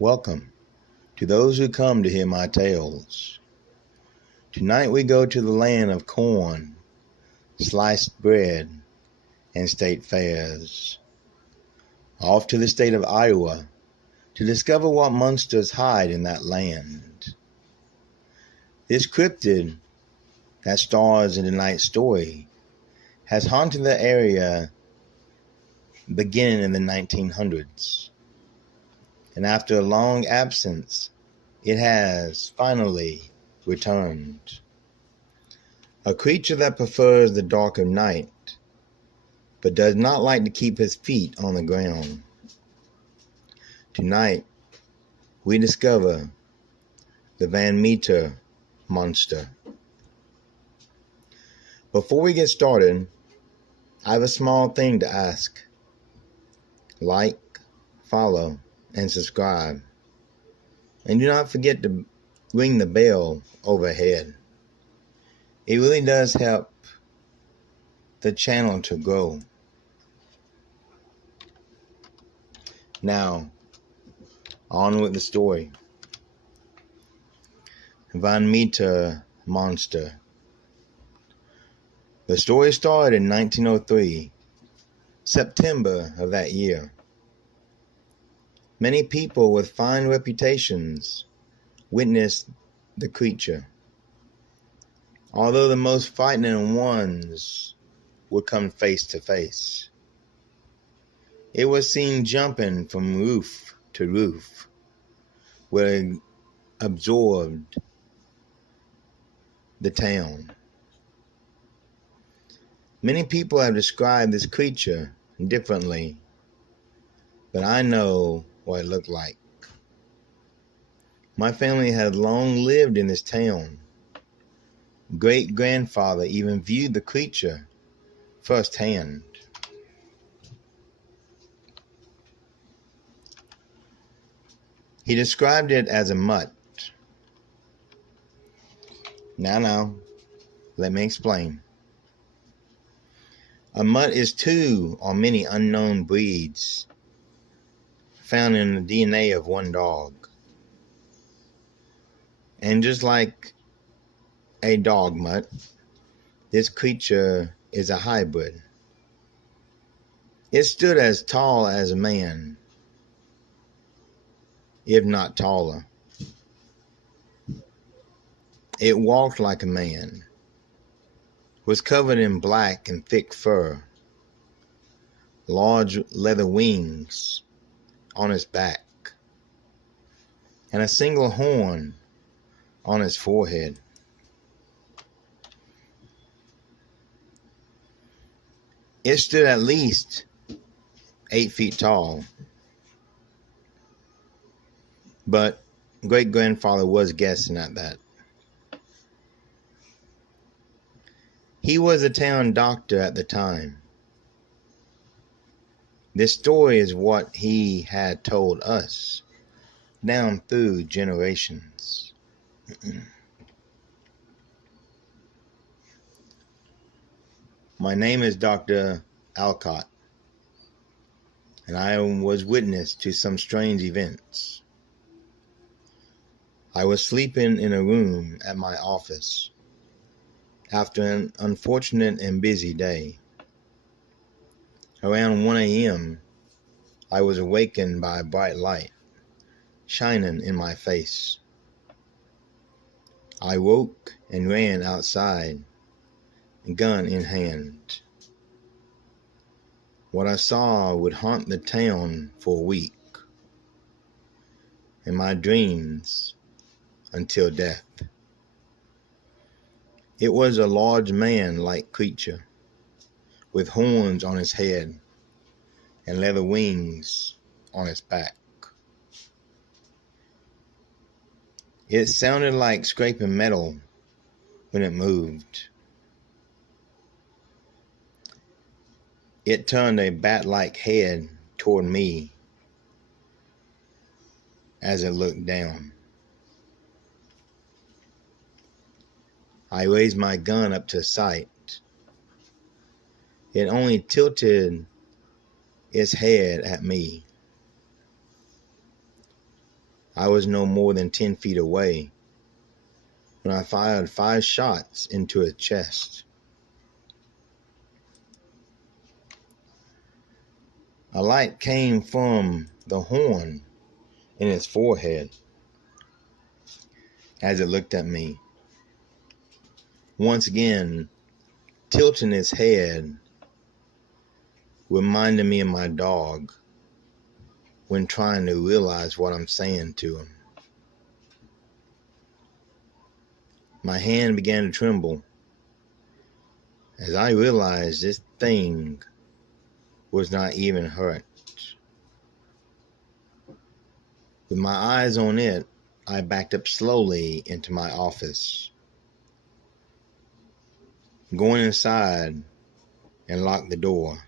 Welcome to those who come to hear my tales. Tonight we go to the land of corn, sliced bread, and state fairs. Off to the state of Iowa to discover what monsters hide in that land. This cryptid that stars in tonight's story has haunted the area beginning in the 1900s. And after a long absence, it has finally returned. A creature that prefers the dark of night, but does not like to keep his feet on the ground. Tonight, we discover the Van Meter monster. Before we get started, I have a small thing to ask. Like, follow, and subscribe. And do not forget to ring the bell overhead. It really does help the channel to grow. Now, on with the story. Van Meter monster. The story started in 1903, September of that year. Many people with fine reputations witnessed the creature, although the most frightening ones would come face to face. It was seen jumping from roof to roof, where it absorbed the town. Many people have described this creature differently, but I know what it looked like. My family had long lived in this town. Great-grandfather even viewed the creature firsthand. He described it as a mutt. Now, let me explain. A mutt is two or many unknown breeds found in the DNA of one dog. And just like a dog mutt, this creature is a hybrid. It stood as tall as a man, if not taller. It walked like a man, was covered in black and thick fur, large leather wings on his back, and a single horn on his forehead. It stood at least 8 feet tall, but great-grandfather was guessing at that. He was a town doctor at the time. This story is what he had told us down through generations. My name is Dr. Alcott, and I was witness to some strange events. I was sleeping in a room at my office after an unfortunate and busy day. Around 1 a.m., I was awakened by a bright light shining in my face. I woke and ran outside, gun in hand. What I saw would haunt the town for a week, in my dreams until death. It was a large man-like creature, with horns on his head and leather wings on his back. It sounded like scraping metal when it moved. It turned a bat-like head toward me as it looked down. I raised my gun up to sight. It only tilted its head at me. I was no more than 10 feet away when I fired 5 shots into its chest. A light came from the horn in its forehead as it looked at me, once again tilting its head, reminding me of my dog when trying to realize what I'm saying to him. My hand began to tremble as I realized this thing was not even hurt. With my eyes on it, I backed up slowly into my office, going inside and locked the door.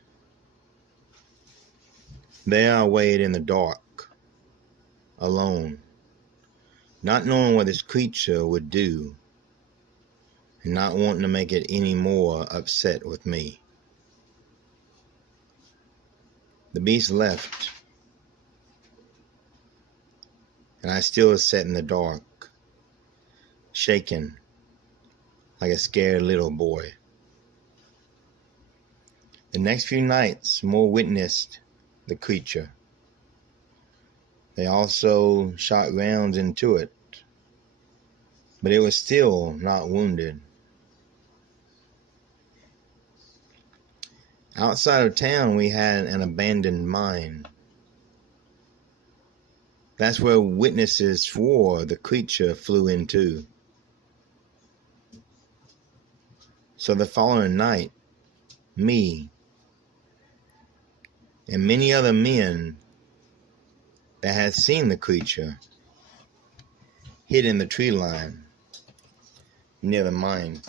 There I waited in the dark, alone, not knowing what this creature would do and not wanting to make it any more upset with me. The beast left, and I still sat in the dark, shaking like a scared little boy. The next few nights, more witnessed the creature. They also shot rounds into it, but it was still not wounded. Outside of town, we had an abandoned mine. That's where witnesses swore the creature flew into. So the following night, me and many other men that had seen the creature hid in the tree line near the mine.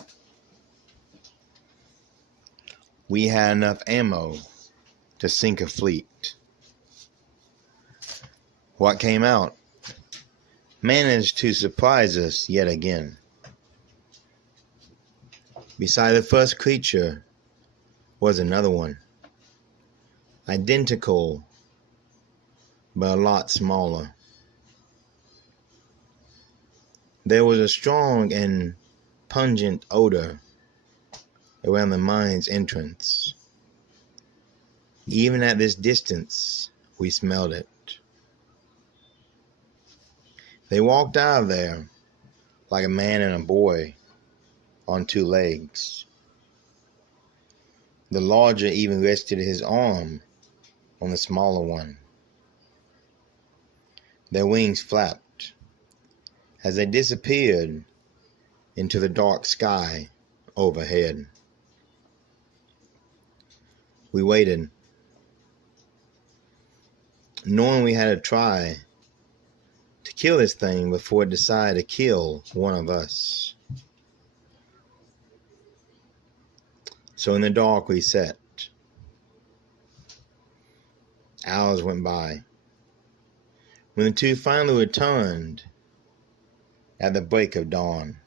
We had enough ammo to sink a fleet. What came out managed to surprise us yet again. Beside the first creature was another one, identical but a lot smaller. There was a strong and pungent odor around the mine's entrance. Even at this distance, we smelled it. They walked out of there like a man and a boy on 2 legs. The larger even rested his arm on the smaller one. Their wings flapped as they disappeared into the dark sky overhead. We waited, knowing we had to try to kill this thing before it decided to kill one of us. So in the dark we sat. Hours went by. When the 2 finally returned at the break of dawn.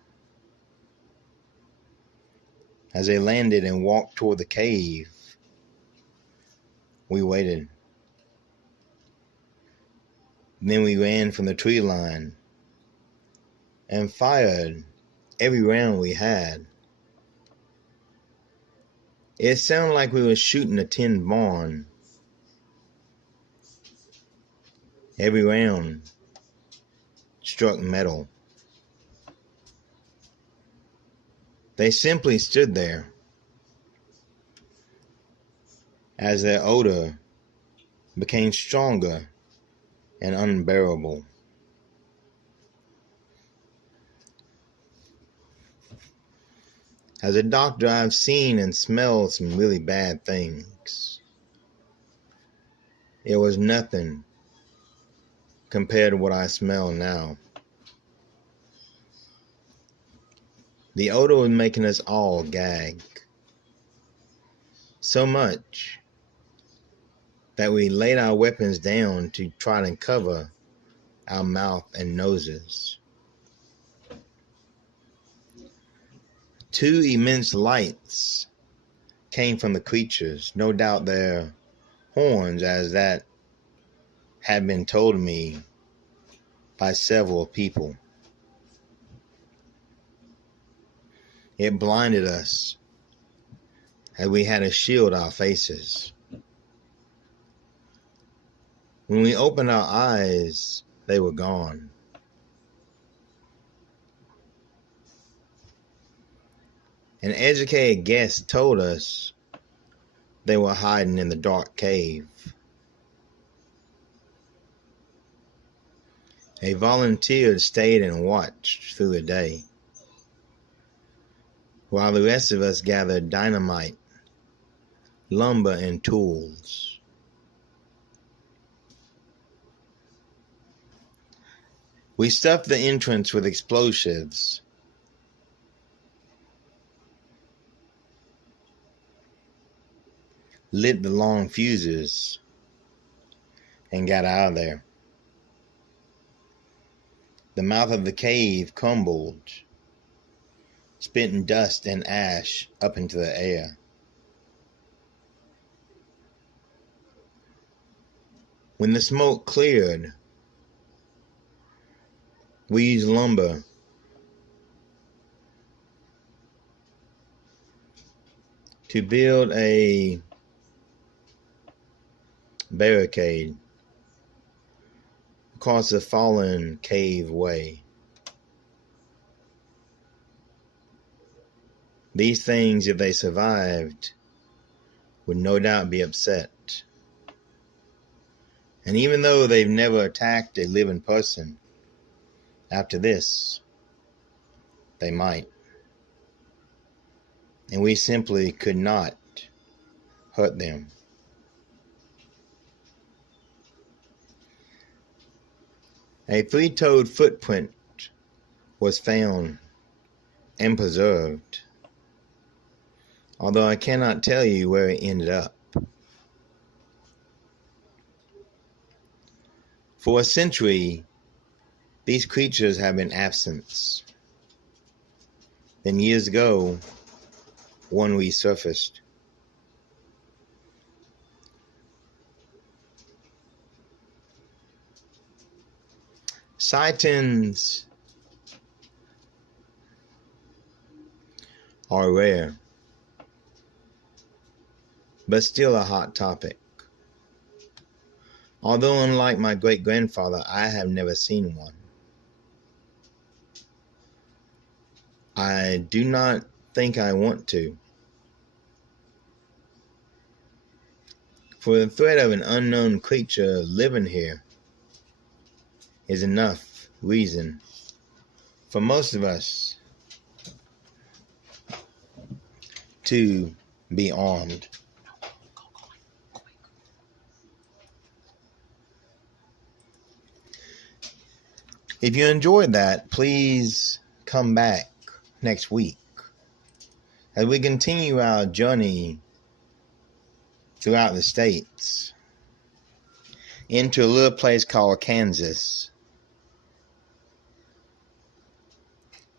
As they landed and walked toward the cave, we waited. Then we ran from the tree line and fired every round we had. It sounded like we were shooting a tin barn. Every round struck metal. They simply stood there as their odor became stronger and unbearable. As a doctor, I've seen and smelled some really bad things. It was nothing compared to what I smell now. The odor was making us all gag. So much that we laid our weapons down to try to cover our mouth and noses. 2 immense lights came from the creatures, no doubt their horns, as that had been told me by several people. It blinded us as we had to shield our faces. When we opened our eyes, they were gone. An educated guest told us they were hiding in the dark cave. A volunteer stayed and watched through the day, while the rest of us gathered dynamite, lumber, and tools. We stuffed the entrance with explosives, lit the long fuses, and got out of there. The mouth of the cave crumbled, spitting dust and ash up into the air. When the smoke cleared, we used lumber to build a barricade across the fallen cave way. These things, if they survived, would no doubt be upset. And even though they've never attacked a living person, after this, they might. And we simply could not hurt them. A three-toed footprint was found and preserved, although I cannot tell you where it ended up. For a century, these creatures have been absent. Then years ago, one resurfaced. Sightings are rare, but still a hot topic. Although unlike my great-grandfather, I have never seen one. I do not think I want to. For the threat of an unknown creature living here is enough reason for most of us to be armed. If you enjoyed that, please come back next week as we continue our journey throughout the states into a little place called Kansas.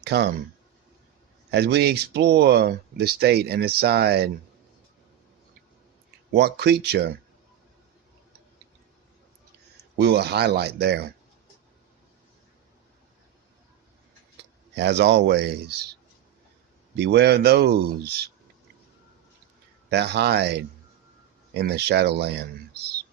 Come as we explore the state and decide what creature we will highlight there. As always, beware of those that hide in the Shadowlands.